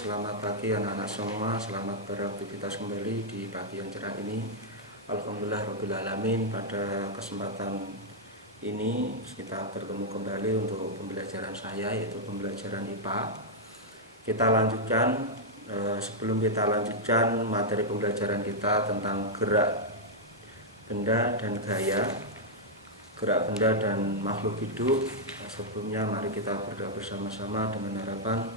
selamat pagi anak-anak semua. Selamat beraktivitas kembali di pagi yang cerah ini. Alhamdulillah Rabbil Alamin. Pada kesempatan ini kita bertemu kembali untuk pembelajaran saya, yaitu pembelajaran IPA. Kita lanjutkan, sebelum kita lanjutkan materi pembelajaran kita tentang gerak benda dan gaya, gerak benda dan makhluk hidup. Sebelumnya mari kita berdoa bersama-sama dengan harapan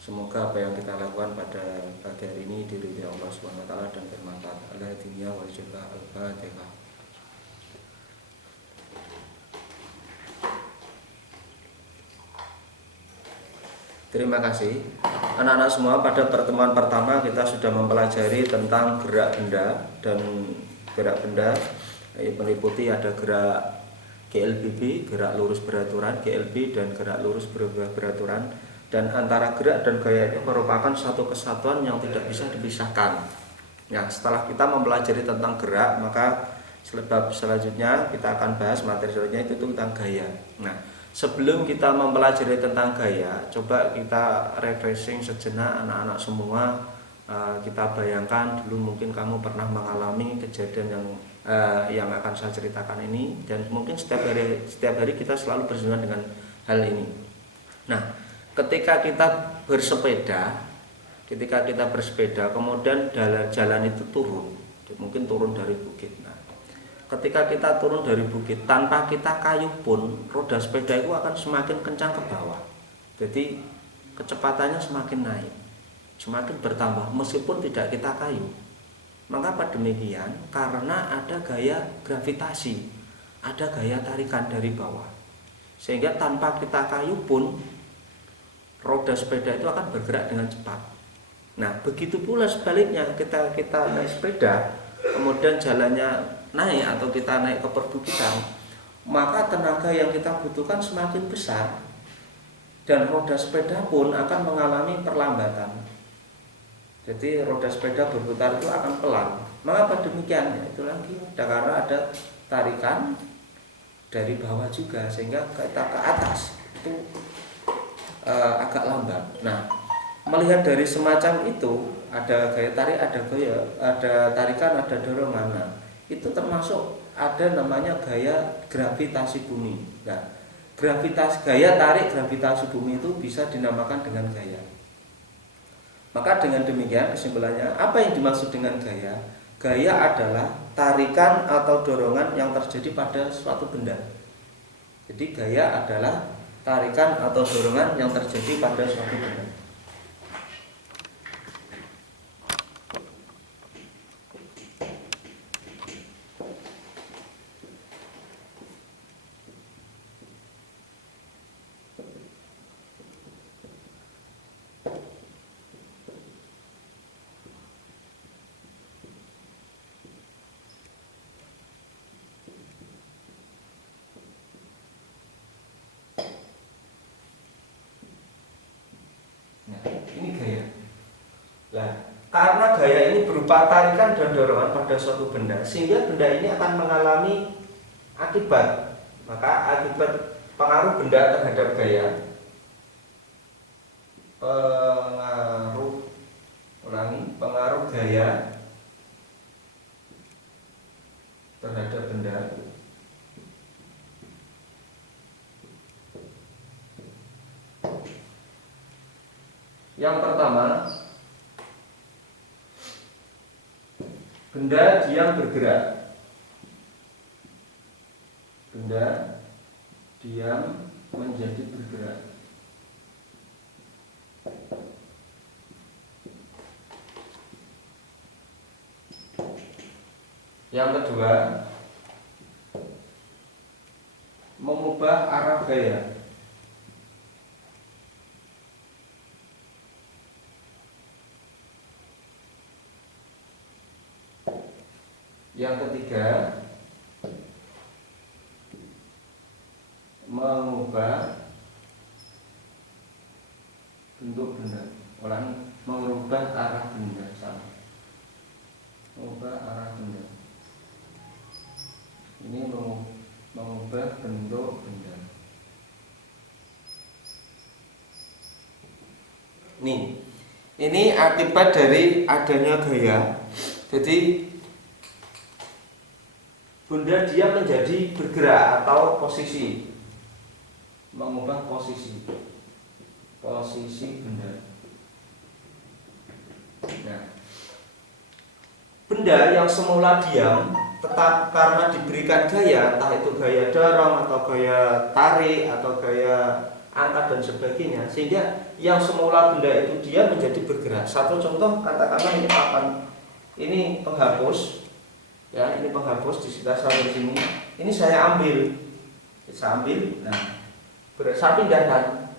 semoga apa yang kita lakukan pada pagi hari ini diridhoi Allah Subhanahu wa taala dan bermanfaat. Al-Hadiniya wal Jabah Al-Fatihah. Terima kasih anak-anak semua. Pada pertemuan pertama kita sudah mempelajari tentang gerak benda dan gerak benda meliputi ada gerak GLBB, gerak lurus beraturan, GLB dan gerak lurus beraturan. Dan antara gerak dan gaya ini merupakan satu kesatuan yang tidak bisa dipisahkan. Nah, setelah kita mempelajari tentang gerak, maka sebab selanjutnya kita akan bahas materi selanjutnya itu tentang gaya. Nah, sebelum kita mempelajari tentang gaya, coba kita refreshing sejenak anak-anak semua. Kita bayangkan dulu mungkin kamu pernah mengalami kejadian yang akan saya ceritakan ini, dan mungkin setiap hari kita selalu bersinggungan dengan hal ini. Nah, ketika kita bersepeda, kemudian jalan itu turun, mungkin turun dari bukit. Nah, ketika kita turun dari bukit, tanpa kita kayuh pun, roda sepeda itu akan semakin kencang ke bawah. Jadi kecepatannya semakin naik, semakin bertambah, meskipun tidak kita kayuh. Mengapa demikian? Karena ada gaya gravitasi, ada gaya tarikan dari bawah, sehingga tanpa kita kayuh pun roda sepeda itu akan bergerak dengan cepat. Nah, begitu pula sebaliknya, kita naik sepeda, kemudian jalannya naik atau kita naik ke perbukitan, maka tenaga yang kita butuhkan semakin besar dan roda sepeda pun akan mengalami perlambatan. Jadi roda sepeda berputar itu akan pelan. Mengapa demikian? Ya, itu lagi karena ada tarikan dari bawah juga, sehingga kita ke atas itu agak lambat. Nah, melihat dari semacam itu, ada gaya tarik, ada tarikan, ada dorongan. Nah, itu termasuk ada namanya gaya gravitasi bumi. Nah, gaya tarik gravitasi bumi itu bisa dinamakan dengan gaya. Maka dengan demikian kesimpulannya, apa yang dimaksud dengan gaya? Gaya adalah tarikan atau dorongan yang terjadi pada suatu benda. Jadi gaya adalah tarikan atau dorongan yang terjadi pada suatu benda. Ini gaya. Nah, karena gaya ini berupa tarikan dan dorongan pada suatu benda, sehingga benda ini akan mengalami akibat. Maka akibat pengaruh benda terhadap gaya, pengaruh gaya terhadap benda yang pertama, benda diam bergerak. Benda diam menjadi bergerak. Yang kedua, mengubah arah gaya. Yang ketiga, mengubah bentuk benda. Mengubah arah benda. Mengubah arah benda. Ini mengubah bentuk benda. Nih, Ini akibat dari adanya gaya. Jadi benda dia menjadi bergerak atau posisi, mengubah posisi benda. Nah, benda yang semula diam tetap karena diberikan gaya, entah itu gaya dorong atau gaya tarik atau gaya angkat dan sebagainya, sehingga yang semula benda itu dia menjadi bergerak. Satu contoh, katakanlah ini papan, ini penghapus, ya, ini penghapus di sekitar saya sini. Ini saya ambil, nah, saya pindahkan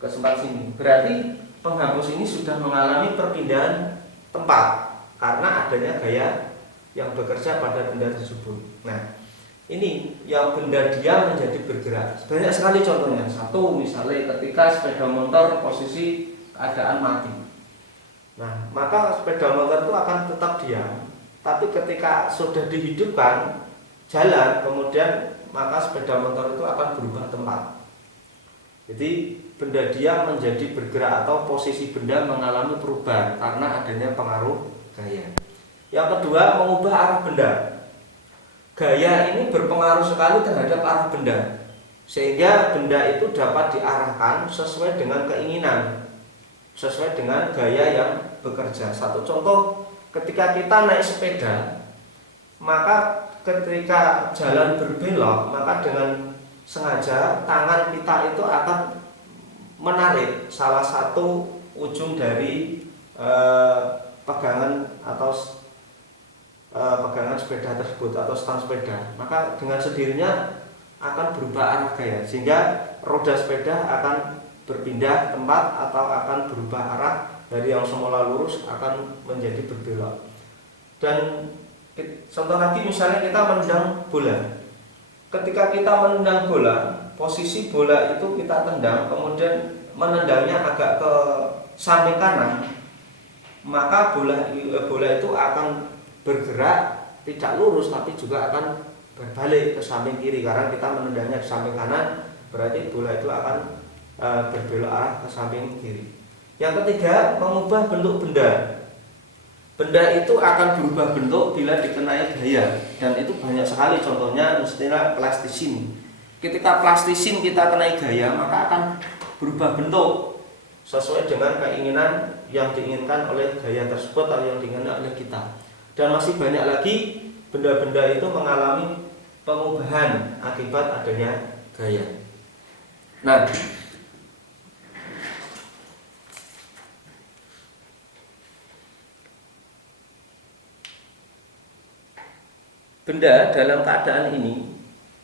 ke tempat sini. Berarti penghapus ini sudah mengalami perpindahan tempat karena adanya gaya yang bekerja pada benda tersebut. Nah, ini yang benda dia menjadi bergerak. Banyak sekali contohnya. Satu, misalnya ketika sepeda motor posisi keadaan mati. Nah, maka sepeda motor itu akan tetap diam. Tapi ketika sudah dihidupkan jalan, kemudian maka sepeda motor itu akan berubah tempat. Jadi benda dia menjadi bergerak atau posisi benda mengalami perubahan karena adanya pengaruh gaya. Yang kedua, mengubah arah benda. Gaya ini berpengaruh sekali terhadap arah benda, sehingga benda itu dapat diarahkan sesuai dengan keinginan, sesuai dengan gaya yang bekerja. Satu contoh, ketika kita naik sepeda, maka ketika jalan berbelok, maka dengan sengaja tangan kita itu akan menarik salah satu ujung dari pegangan atau pegangan sepeda tersebut atau stang sepeda, maka dengan sendirinya akan berubah arah gaya, sehingga roda sepeda akan berpindah tempat atau akan berubah arah dari yang semula lurus akan menjadi berbelok. Dan contoh lagi, misalnya kita menendang bola. Ketika kita menendang bola, posisi bola itu kita tendang, kemudian menendangnya agak ke samping kanan, maka bola itu akan bergerak tidak lurus tapi juga akan berbalik ke samping kiri karena kita menendangnya ke samping kanan, berarti bola itu akan berbelok arah ke samping kiri. Yang ketiga, mengubah bentuk benda. Benda itu akan berubah bentuk bila dikenai gaya, dan itu banyak sekali contohnya, istilah plastisin. Ketika plastisin kita kenai gaya, maka akan berubah bentuk sesuai dengan keinginan yang diinginkan oleh gaya tersebut atau yang diinginkan oleh kita. Dan masih banyak lagi benda-benda itu mengalami pengubahan akibat adanya gaya. Nah, benda dalam keadaan ini,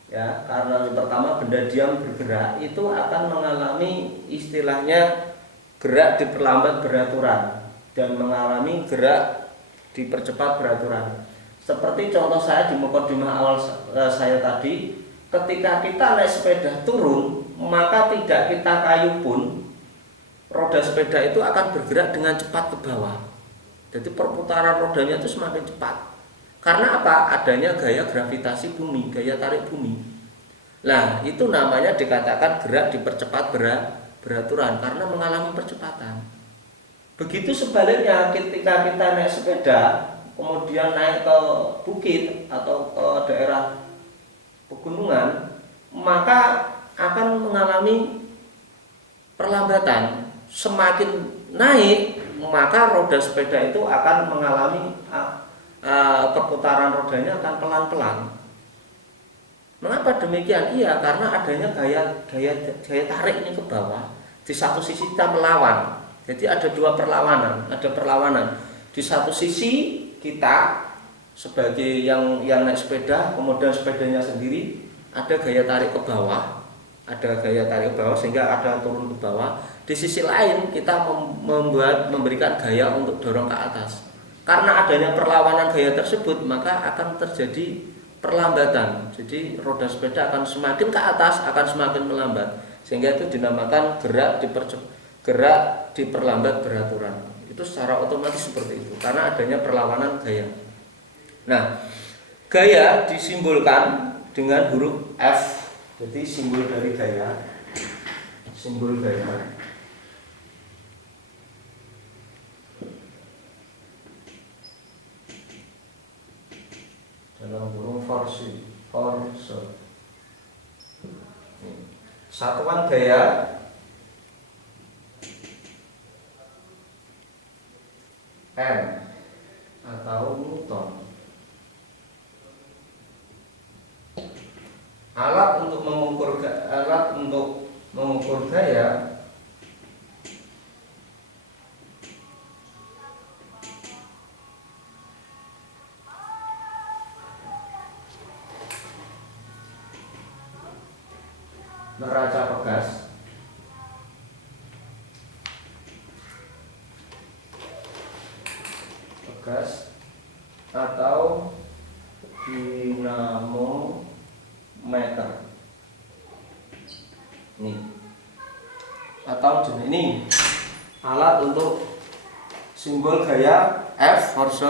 ya, karena yang pertama benda diam bergerak, itu akan mengalami istilahnya gerak diperlambat beraturan dan mengalami gerak dipercepat beraturan. Seperti contoh saya di mukadimah awal saya tadi, ketika kita naik sepeda turun, maka tidak kita kayu pun roda sepeda itu akan bergerak dengan cepat ke bawah. Jadi perputaran rodanya itu semakin cepat. Karena apa? Adanya gaya gravitasi bumi, gaya tarik bumi. Nah, itu namanya dikatakan gerak dipercepat beraturan karena mengalami percepatan. Begitu sebaliknya, ketika kita naik sepeda, kemudian naik ke bukit atau ke daerah pegunungan, maka akan mengalami perlambatan. Semakin naik, maka roda sepeda itu akan mengalami perputaran rodanya akan pelan-pelan. Mengapa demikian? Iya, karena adanya gaya tarik ini ke bawah. Di satu sisi kita melawan. Jadi ada dua perlawanan, ada perlawanan. Di satu sisi kita sebagai yang naik sepeda, kemudian sepedanya sendiri ada gaya tarik ke bawah, sehingga ada turun ke bawah. Di sisi lain kita memberikan gaya untuk dorong ke atas. Karena adanya perlawanan gaya tersebut, maka akan terjadi perlambatan. Jadi roda sepeda akan semakin ke atas, akan semakin melambat, sehingga itu dinamakan gerak diperlambat beraturan. Itu secara otomatis seperti itu karena adanya perlawanan gaya. Nah, gaya disimbolkan dengan huruf F. Jadi simbol dari gaya, dalam kurung force. Satuan gaya M atau Newton. Alat untuk mengukur gaya neraca pegas atau dinamometer. Ini alat untuk simbol gaya F Force,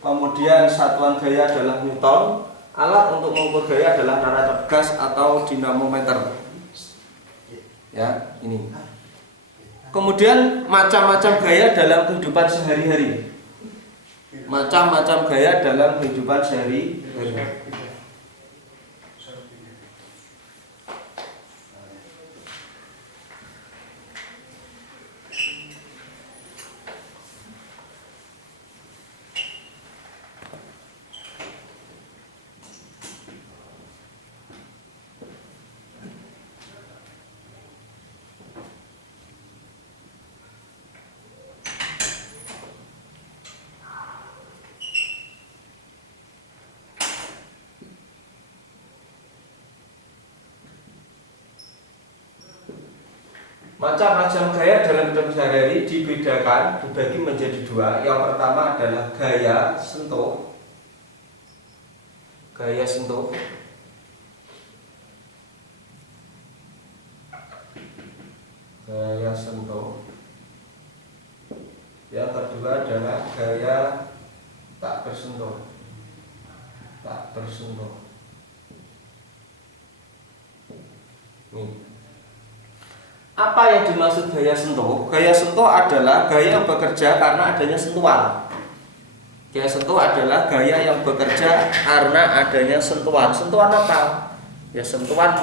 kemudian satuan gaya adalah Newton, alat untuk mengukur gaya adalah neraca pegas atau dinamometer. Ya, ini. Kemudian macam-macam gaya dalam kehidupan sehari-hari. Macam-macam gaya dalam kehidupan sehari-hari. Macam-macam gaya dalam hidup sehari-hari dibagi menjadi dua. Yang pertama adalah gaya sentuh. Gaya sentuh. Yang kedua adalah gaya tak bersentuh. Apa yang dimaksud gaya sentuh? Gaya sentuh adalah gaya yang bekerja karena adanya sentuhan. Gaya sentuh adalah gaya yang bekerja karena adanya sentuhan. Sentuhan apa? Ya, sentuhan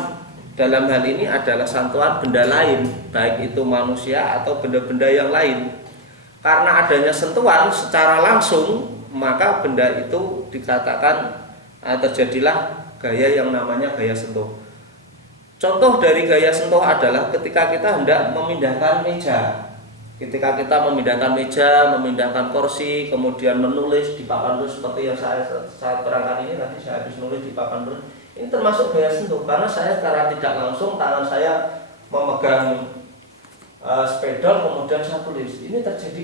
dalam hal ini adalah sentuhan benda lain, baik itu manusia atau benda-benda yang lain. Karena adanya sentuhan secara langsung, maka benda itu dikatakan terjadilah gaya yang namanya gaya sentuh. Contoh dari gaya sentuh adalah ketika kita hendak memindahkan meja. Ketika kita memindahkan kursi, kemudian menulis di papan tulis seperti yang saya terangkan ini, tadi saya habis nulis di papan tulis. Ini termasuk gaya sentuh karena saya secara tidak langsung tangan saya memegang spidol, kemudian saya tulis. Ini terjadi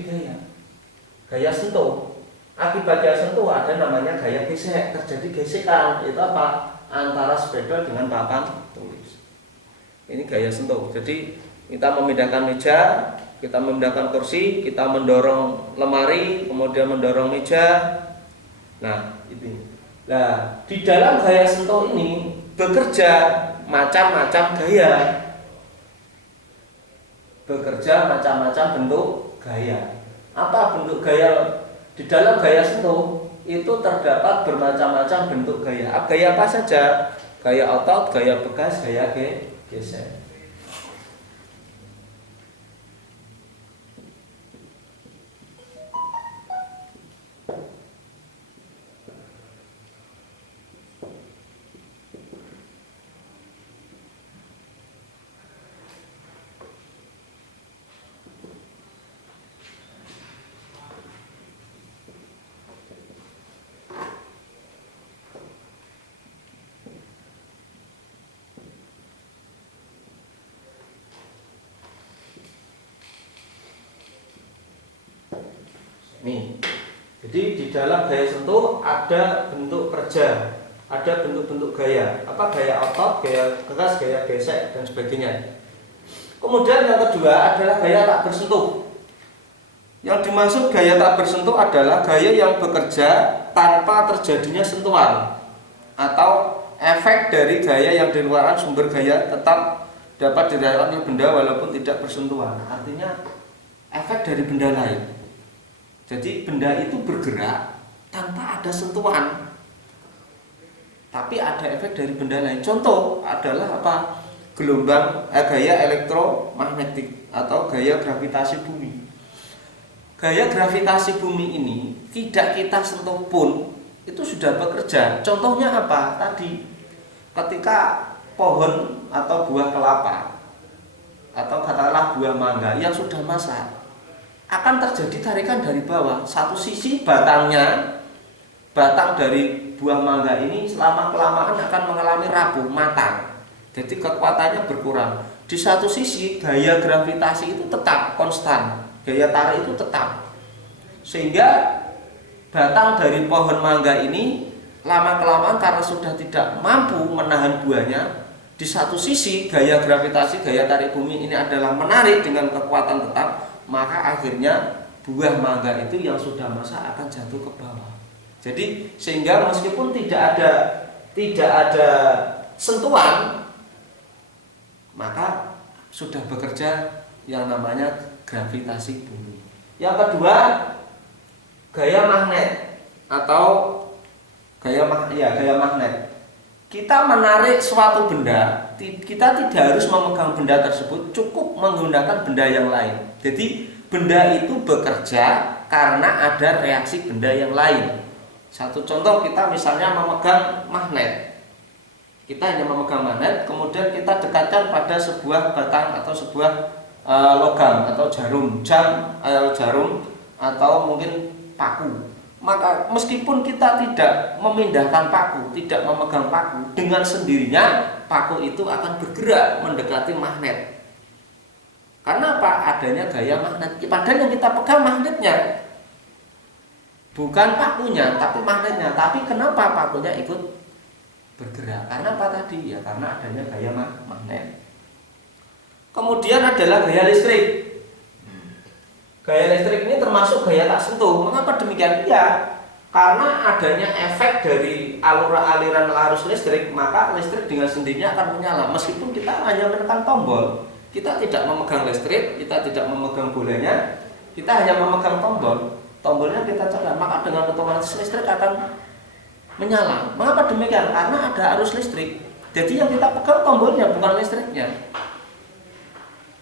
gaya sentuh. Akibat gaya sentuh ada namanya gaya gesek, terjadi gesekan. Itu apa? Antara spidol dengan papan tulis. Ini gaya sentuh. Jadi kita memindahkan meja, kita memindahkan kursi, kita mendorong lemari, kemudian mendorong meja. Nah, itu. Nah, di dalam gaya sentuh ini bekerja macam-macam gaya. Bentuk gaya. Apa bentuk gaya? Di dalam gaya sentuh itu terdapat bermacam-macam bentuk gaya. Gaya apa saja? Gaya otot, gaya bekas, gaya gesek. Nih, jadi di dalam gaya sentuh ada bentuk kerja, ada bentuk-bentuk gaya. Apa? Gaya otot, gaya keras, gaya gesek, dan sebagainya. Kemudian yang kedua adalah gaya tak bersentuh. Yang dimaksud gaya tak bersentuh adalah gaya yang bekerja tanpa terjadinya sentuhan, atau efek dari gaya yang di luar sumber gaya tetap dapat dirasakan oleh benda walaupun tidak bersentuhan. Artinya efek dari benda lain. Jadi benda itu bergerak tanpa ada sentuhan. tapi ada efek dari benda lain. Contoh adalah apa? Gaya elektromagnetik atau gaya gravitasi bumi. Gaya gravitasi bumi ini tidak kita sentuh pun itu sudah bekerja. Contohnya apa? Tadi ketika pohon atau buah kelapa atau katakanlah buah mangga yang sudah masak, akan terjadi tarikan dari bawah. Satu sisi batang dari buah mangga ini selama kelamaan akan mengalami rapuh, matang. Jadi kekuatannya berkurang. Di satu sisi gaya gravitasi itu tetap konstan, gaya tarik itu tetap. Sehingga batang dari pohon mangga ini lama kelamaan karena sudah tidak mampu menahan buahnya. Di satu sisi gaya gravitasi, gaya tarik bumi ini adalah menarik dengan kekuatan tetap, maka akhirnya buah mangga itu yang sudah masak akan jatuh ke bawah. Jadi sehingga meskipun tidak ada sentuhan, maka sudah bekerja yang namanya gravitasi bumi. Yang kedua, gaya magnet atau gaya magnet. Kita menarik suatu benda, kita tidak harus memegang benda tersebut, cukup menggunakan benda yang lain. Jadi benda itu bekerja karena ada reaksi benda yang lain. Satu contoh, kita misalnya memegang magnet. Kita hanya memegang magnet, kemudian kita dekatkan pada sebuah batang atau sebuah logam atau jarum atau mungkin paku. Maka meskipun kita tidak memindahkan paku, tidak memegang paku, dengan sendirinya paku itu akan bergerak mendekati magnet. Karena apa? Adanya gaya magnet. Padahal yang kita pegang magnetnya, bukan pakunya, tapi magnetnya. Tapi kenapa pakunya ikut bergerak? Karena apa tadi? Ya karena adanya gaya magnet. Kemudian adalah gaya listrik. Gaya listrik ini termasuk gaya tak sentuh. Mengapa demikian? Ya, karena adanya efek dari aliran arus listrik, maka listrik dengan sendirinya akan menyala. Meskipun kita hanya menekan tombol, kita tidak memegang listrik, kita tidak memegang bolanya, kita hanya memegang tombol. Tombolnya kita tekan, maka dengan otomatis listrik akan menyala. Mengapa demikian? Karena ada arus listrik. Jadi yang kita pegang tombolnya, bukan listriknya.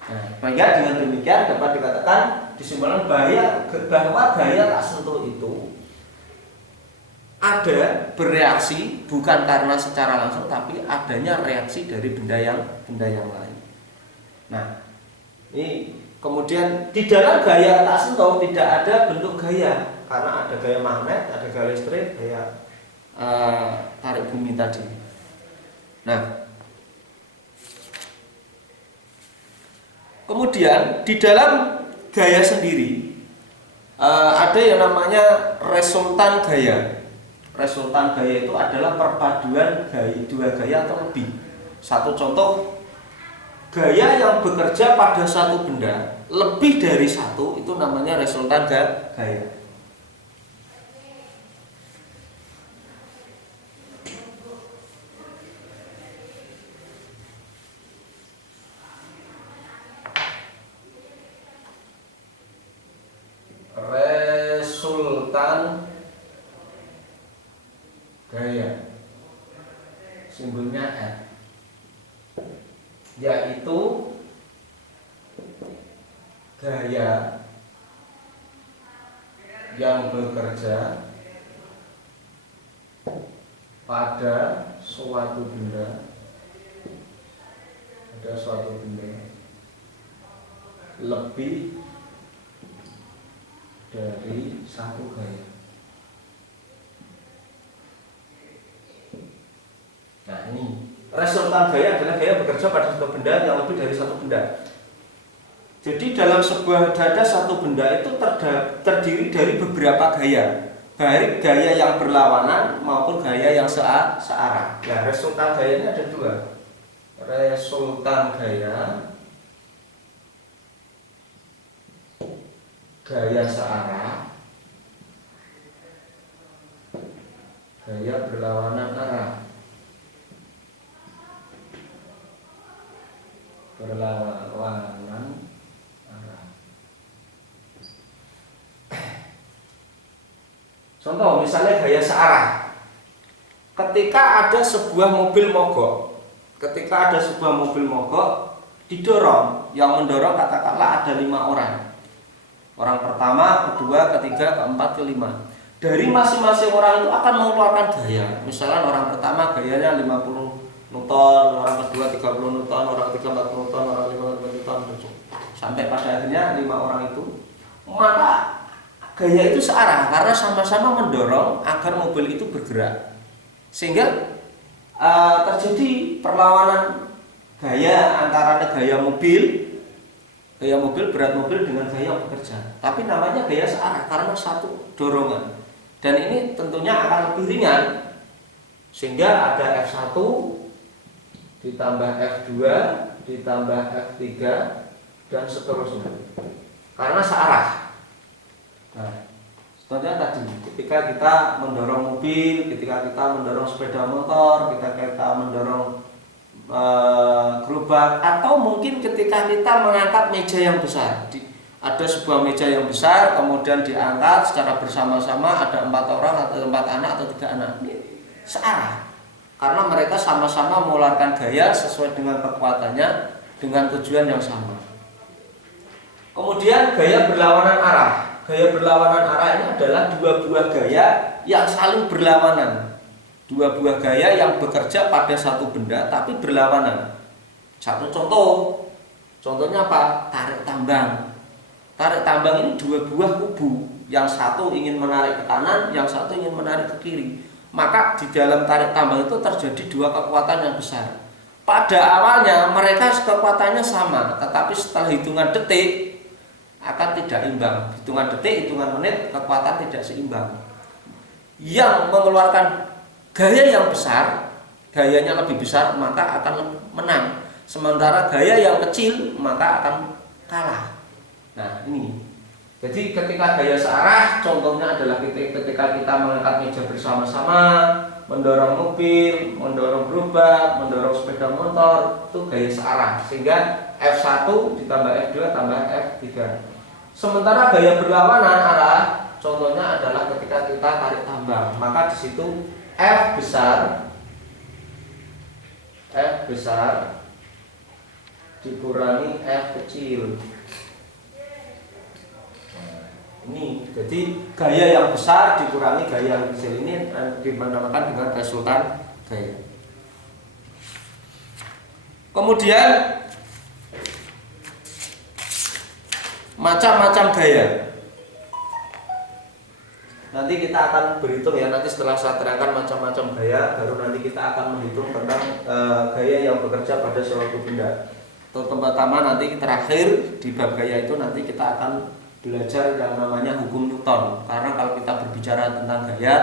Nah, sehingga dengan demikian dapat dikatakan disimpulkan bahwa gaya tak sentuh itu ada bereaksi bukan karena secara langsung, tapi adanya reaksi dari benda yang lain. Nah, ini kemudian di dalam gaya tak sentuh tidak ada bentuk gaya, karena ada gaya magnet, ada gaya listrik, gaya tarik bumi tadi. Nah, kemudian di dalam gaya sendiri ada yang namanya resultan gaya. Resultan gaya itu adalah perpaduan dua gaya atau lebih. Satu contoh, gaya yang bekerja pada satu benda lebih dari satu, itu namanya resultan gaya. Resultan gaya, simbolnya R, yaitu gaya yang bekerja pada suatu benda, lebih dari satu gaya. Nah, ini resultan gaya adalah gaya bekerja pada satu benda yang lebih dari satu benda. Jadi dalam ada satu benda itu terdiri dari beberapa gaya, baik gaya yang berlawanan maupun gaya yang searah. Nah, resultan gaya ini ada dua. Resultan gaya searah, gaya berlawanan arah. Contoh misalnya gaya searah. ketika ada sebuah mobil mogok, didorong, yang mendorong katakanlah ada 5 orang. Orang pertama, kedua, ketiga, keempat, kelima. Dari masing-masing orang itu akan mengeluarkan gaya. Misalnya orang pertama gayanya 50 Newton, orang kedua 30 Newton, orang ketiga 40 Newton, orang kelima 50 Newton, sampai pada akhirnya 5 orang itu. Maka gaya itu searah karena sama-sama mendorong agar mobil itu bergerak. Sehingga terjadi perlawanan gaya antara gaya mobil berat mobil dengan gaya yang bekerja. Tapi namanya gaya searah karena satu dorongan. Dan ini tentunya akan lebih ringan. Sehingga ada F1 ditambah F2 ditambah F3 dan seterusnya. Karena searah. Nah, contohnya tadi ketika kita mendorong mobil, ketika kita mendorong sepeda motor, ketika kita mendorong gerobak, atau mungkin ketika kita mengangkat meja yang besar. Ada sebuah meja yang besar kemudian diangkat secara bersama-sama, ada 4 orang atau 4 anak atau 3 anak. Searah. Karena mereka sama-sama mengeluarkan gaya sesuai dengan kekuatannya dengan tujuan yang sama. Kemudian gaya berlawanan arah. Gaya berlawanan arah ini adalah 2 buah gaya yang saling berlawanan. 2 buah gaya yang bekerja pada satu benda tapi berlawanan. Satu contohnya apa? Tarik tambang. Tarik tambang ini 2 buah kubu. Yang satu ingin menarik ke kanan, yang satu ingin menarik ke kiri. Maka di dalam tarik tambang itu terjadi 2 kekuatan yang besar. Pada awalnya mereka kekuatannya sama, tetapi setelah hitungan detik akan tidak imbang. Hitungan detik, hitungan menit, kekuatan tidak seimbang. Yang mengeluarkan gaya yang besar, gayanya lebih besar, maka akan menang. Sementara gaya yang kecil maka akan kalah. Nah ini, jadi ketika gaya searah, contohnya adalah ketika kita mengangkat meja bersama-sama, mendorong mobil, mendorong gerobak, mendorong sepeda motor, itu gaya searah. Sehingga F1 ditambah F2 tambah F3. Sementara gaya berlawanan arah, contohnya adalah ketika kita tarik tambang, maka di situ F besar dikurangi F kecil. Ini jadi gaya yang besar dikurangi gaya yang kecil ini dinamakan dengan resultan gaya. Kemudian macam-macam gaya. Nanti kita akan berhitung ya, nanti setelah saya terangkan macam-macam gaya, baru nanti kita akan menghitung tentang gaya yang bekerja pada suatu benda. Pertama nanti terakhir di bab gaya itu nanti kita akan belajar yang namanya hukum Newton. Karena kalau kita berbicara tentang gaya,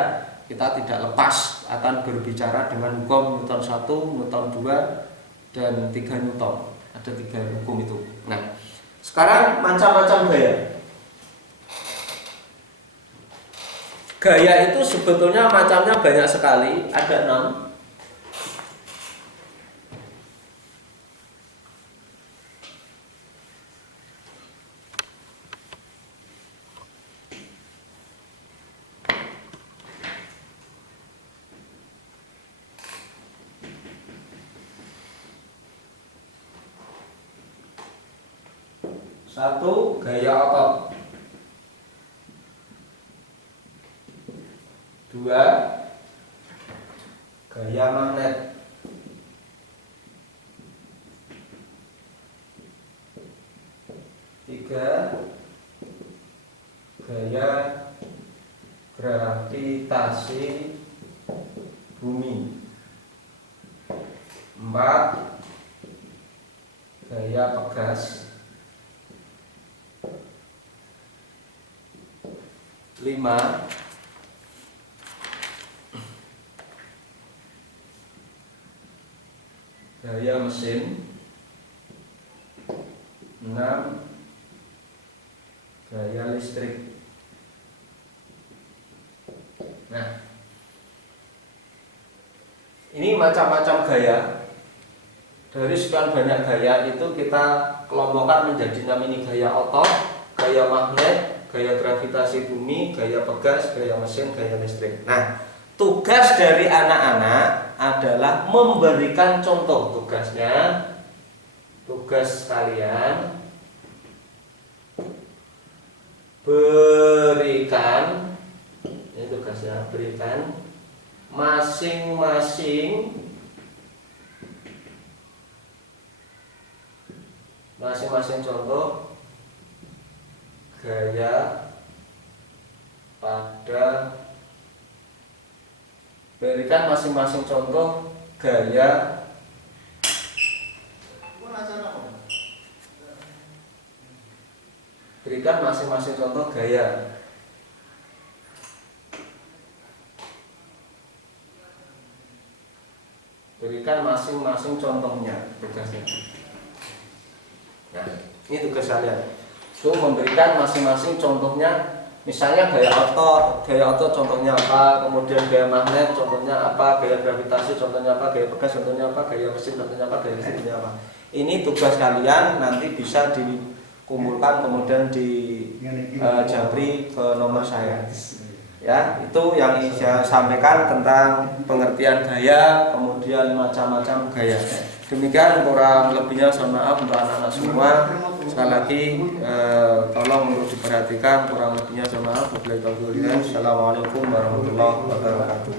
kita tidak lepas akan berbicara dengan hukum Newton 1, Newton 2, dan 3 Newton. Ada 3 hukum itu. Nah, sekarang macam-macam gaya. Gaya itu sebetulnya macamnya banyak sekali, ada 6. Satu, gaya otot. 2, gaya magnet. 3, gaya gravitasi bumi. 4, gaya pegas. 5, gaya mesin. 6, gaya listrik. Nah, ini macam-macam gaya. Dari sekian banyak gaya itu kita kelompokkan menjadi 6 ini: gaya otot, gaya magnet, gaya gravitasi bumi, gaya pegas, gaya mesin, gaya listrik. Nah, Tugas dari anak-anak adalah memberikan contoh. Tugas kalian berikan, ini tugasnya, berikan masing-masing contoh gaya pada berikan masing-masing contoh gaya berikan masing-masing contoh gaya berikan masing-masing contohnya tugasnya. Nah, ini tugas kalian. Itu memberikan masing-masing contohnya. Misalnya gaya otot contohnya apa, kemudian gaya magnet contohnya apa, gaya gravitasi contohnya apa, gaya pegas contohnya apa, gaya mesin contohnya apa, gaya mesin contohnya apa. Ini tugas kalian, nanti bisa dikumpulkan kemudian dijabri ke nomor saya. Ya, itu yang saya sampaikan tentang pengertian gaya, kemudian macam-macam gaya. Demikian, kurang lebihnya mohon maaf untuk anak-anak semua. Sekali lagi tolong untuk diperhatikan, kurang lebihnya mohon maaf. Assalamualaikum warahmatullahi wabarakatuh.